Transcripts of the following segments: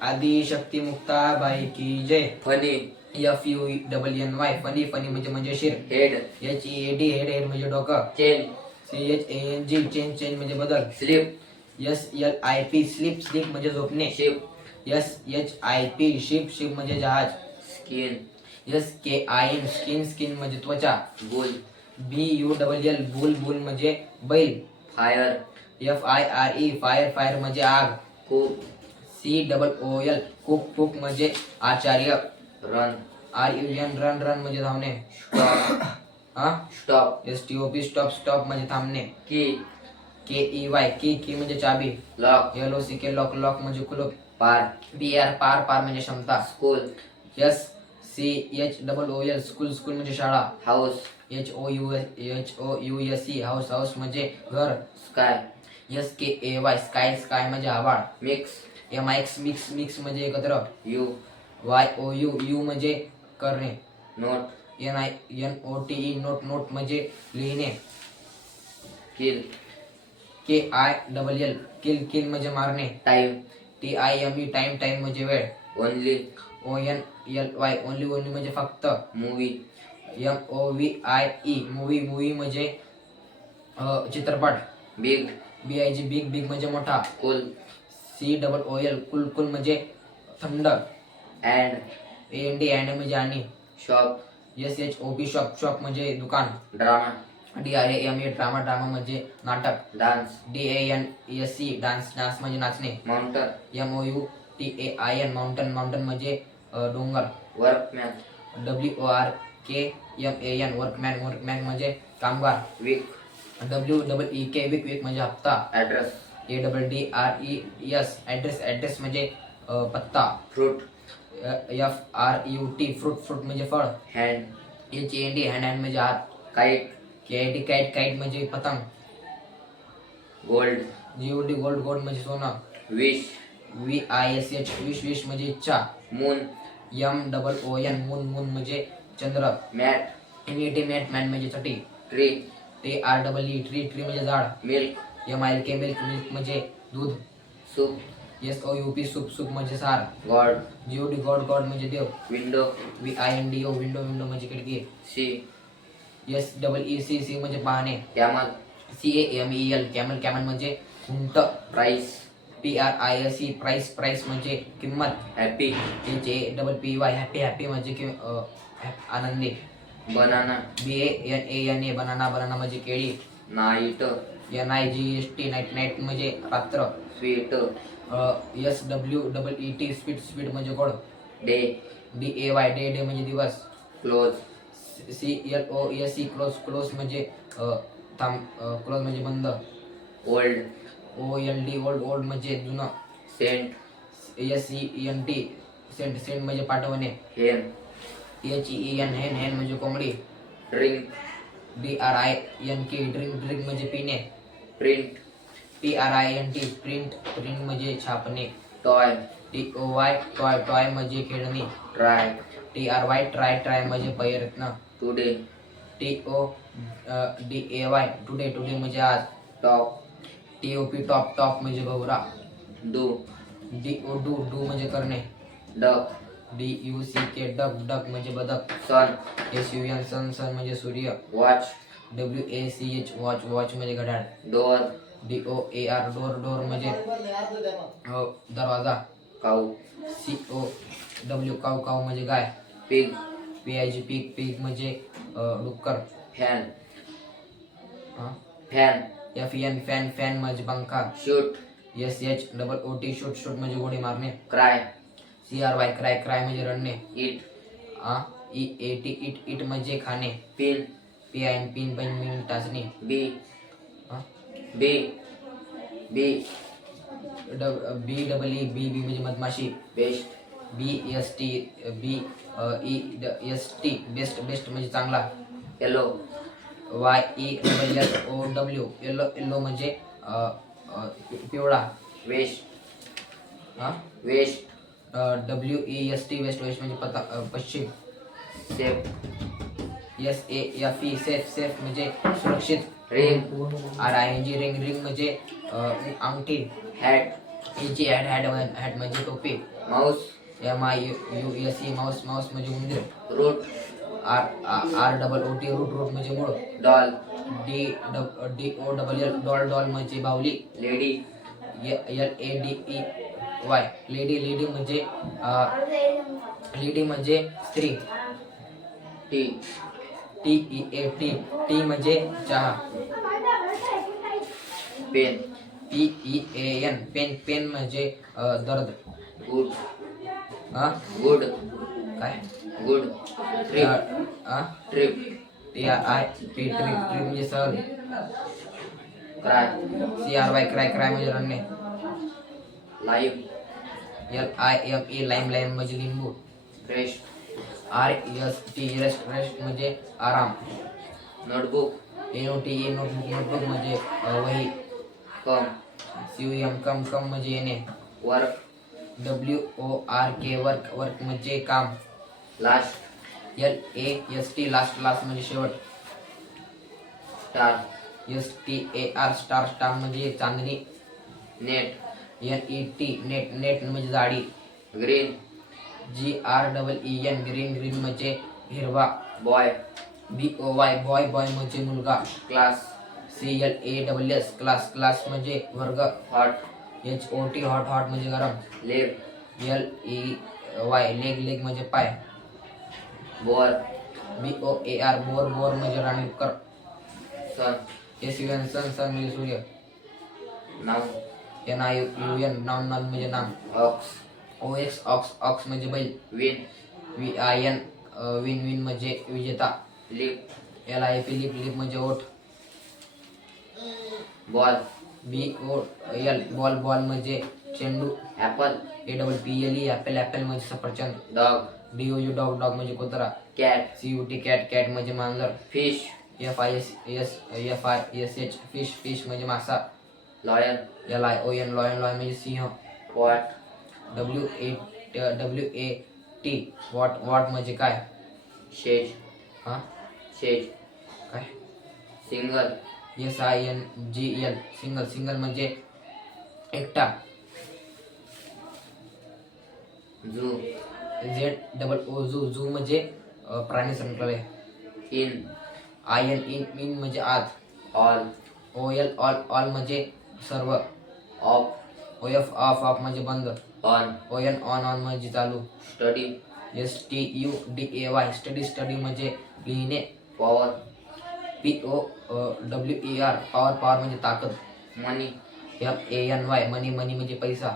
आदी शक्ती मुक्ताबाई की जय. Funny. F U double N Y funny funny म्हणजे म्हणजे शिर. Head H E A D head head म्हणजे डोकं. Change C H A N G change change म्हणजे बदल. Sleep S L I P sleep sleep म्हणजे झोपणे. Ship S H I P ship ship म्हणजे जहाज. Skin S K I N skin skin म्हणजे त्वचा. Bull B U double L bull bull म्हणजे बैल. Fire F I R E fire fire म्हणजे आग. Cook C double O L cook cook म्हणजे आचार्य run. R U N run run म्हणजे धावणे. हा? Stop S T O P stop stop म्हणजे थांबणे. की के ई वाय की की म्हणजे चाबी. Lock L O C K lock lock म्हणजे कुलूप. Power. B R power power म्हणजे क्षमता. School S C H double O L school school म्हणजे शाळा. House H O U H O U S C house house म्हणजे घर. Sky S K A Y sky sky म्हणजे आभाळ. Mix M I X mix mix म्हणजे एकत्र. You Y O U you म्हणजे करणे. Note N I N O T E note note म्हणजे लिहिणे. Kill K I double L kill kill म्हणजे मारणे. Time T I M E time time म्हणजे वेळ. Only O N L Y only only म्हणजे फक्त. Movie M O V I E movie movie म्हणजे चित्रपट. Big B I G big big म्हणजे मोठा. Cool C double O L cool cool म्हणजे थंड and A N D and म्हणजे आणि. Shop S H O P shop shop म्हणजे दुकान. Drama D R M A drama drama म्हणजे नाटक. Dance D A N S C dance dance म्हणजे नाचणे. Mountain M O U T A I N mountain mountain म्हणजे डोंगर. Workman W O R K M A N workman workman म्हणजे कामगार. Week W double E K week week म्हणजे हप्ता. Address A double D R E S address address म्हणजे पत्ता. Fruit F R U T fruit fruit म्हणजे फळ. Hand H N D hand hand म्हणजे हात. Kite K I T kite kite म्हणजे पतंग. Gold G O D gold gold म्हणजे सोनं. Wish V I S H wish wish म्हणजे इच्छा. Moon M double O N moon moon म्हणजे चंद्र. Mat M E T mat mat म्हणजे चटी. Tree T R double E tree tree म्हणजे झाड. Milk M I K milk milk म्हणजे दूध soup S O U P soup soup म्हणजे सार। God. G O D god god म्हणजे देव। Window. V I N D O window window म्हणजे खिडकी। See. S double E see see म्हणजे पाहणे camel. C A M E L camel. Camel म्हणजे उंट price. P R I S E price. Price म्हणजे किंमत happy H A double P Y happy happy म्हणजे कि आनंदी। Banana. B A N A N A banana banana म्हणजे केळी। Night. N I G S T night night म्हणजे रात्र. Sweet S W double E T sweet sweet म्हणजे गोड day D A Y day day म्हणजे दिवस. Close C L O S C close close म्हणजे थांब क्लोज म्हणजे बंद. Old O L D old old म्हणजे जुनं. Sent S C N T sent sent म्हणजे पाठवणे. हेम एच ई एन हेन हेन म्हणजे कोंबडी. Drink D R I N K drink drink म्हणजे पिणे. Print P R I N T print print म्हणजे छापणे toy T O Y toy toy म्हणजे खेळणे try T R Y try try म्हणजे प्रयत्न today T O D A Y today today म्हणजे आज top T O P top top म्हणजे Gaura do D O do do म्हणजे करणे duck D U C K duck duck म्हणजे बदक sun S U N sun sun म्हणजे सूर्य watch W A C H watch watch म्हणजे घड्याळ. Door D O A R door door म्हणजे दरवाजा. Cow. C O W cow cow म्हणजे गाय. Pig P I G pig pig म्हणजे डुक्कर. Fan fan F N fan fan म्हणजे पंखा. Shoot S H double O T shoot shoot म्हणजे गोळी मारणे. Cry C R Y cry cry म्हणजे रडणे. Eat a? E A T eat eat म्हणजे खाणे. पिन पी पिन टाचणी बी? बी बी डब B double E bee bee म्हणजे मधमाशी. Best B S T B E S T best best म्हणजे चांगला. Yellow Y E double S O W yellow yellow म्हणजे अ, अ, पिवळा. वेस्ट हा west W E S T west west म्हणजे पता पश्चिम. Safe S A F E safe safe म्हणजे सुरक्षित ring R I N G ring ring म्हणजे अंगठी hat A G hat hat hat म्हणजे टोपी mouse M I U S E mouse mouse म्हणजे उंदीर root R R double O T root root म्हणजे मूळ डॉल डी डब D O double L doll doll म्हणजे बावली lady L A D E Y lady lady म्हणजे lady म्हणजे स्त्री tea T E A T. Tea म्हणजे चहा. Pen. P E A N. Pen pen म्हणजे दर्द. गुड. हा गुड. काय? गुड. ट्रिप. हा trip. T R I P trip trip म्हणजे सहल. Cry. C R Y cry cry म्हणजे रडणे. Live L I M E lime lime म्हणजे लिंबू. Fresh. R S T rest rest म्हणजे आराम. Notebook N O T E notebook notebook म्हणजे वही. Come. C U M come come म्हणजे येणे work. W O R K work work म्हणजे काम. Last. L A S T last last म्हणजे शेवट. Star. S T A R star star म्हणजे चांदणी. Net. N E T net net म्हणजे जाडी. Green. G R double E N green green म्हणजे हिरवा boy B O Y boy boy म्हणजे मुलगा. Class C L A double S class class म्हणजे वर्ग hot H O T hot hot म्हणजे गरम. Leg L E Y leg leg म्हणजे पाय. Boar B O A R boar boar म्हणजे राणीकर sun S U N sun sun म्हणजे सूर्य. Noun N I U N नाम नाम म्हणजे नाम. Ox O X ox ox म्हणजे बैल. Win V I N win win म्हणजे विजेता. Lip L I P lip lip म्हणजे ओठ. Ball B O L ball ball म्हणजे चेंडू. Apple A double P L E apple apple म्हणजे सफरचंद. Dog D O U dog dog म्हणजे कुत्रा. Cat C U T cat cat म्हणजे मांजर. Fish F I S S F I S H fish fish म्हणजे मासा. Lion L I O N lion lion म्हणजे सिंह. What W A W A T what what म्हणजे काय? शेज. हां? शेज. काय? Single. S I N G L single single म्हणजे एकटा. Zoo Z double O zoo zoo म्हणजे प्राणी संग्रहालय. In. I N in in म्हणजे आत. All. O L all all म्हणजे सर्व. Off. O F off off म्हणजे बंद. On O N on on म्हणजे चालू. Study S T U D A Y study study म्हणजे लिहिणे power P O W E R power power म्हणजे ताकद. Money F A N Y money money म्हणजे पैसा.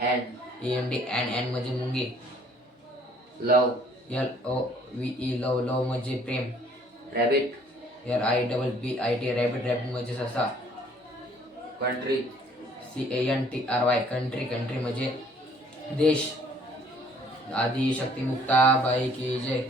And A N D and and म्हणजे मुंगी. Love L O V E love love म्हणजे प्रेम. Rabbit L I double B I T rabbit rabbit म्हणजे ससा. Country C A N T R Y country country म्हणजे देश. आदी शक्ती मुक्ता बाई की जय.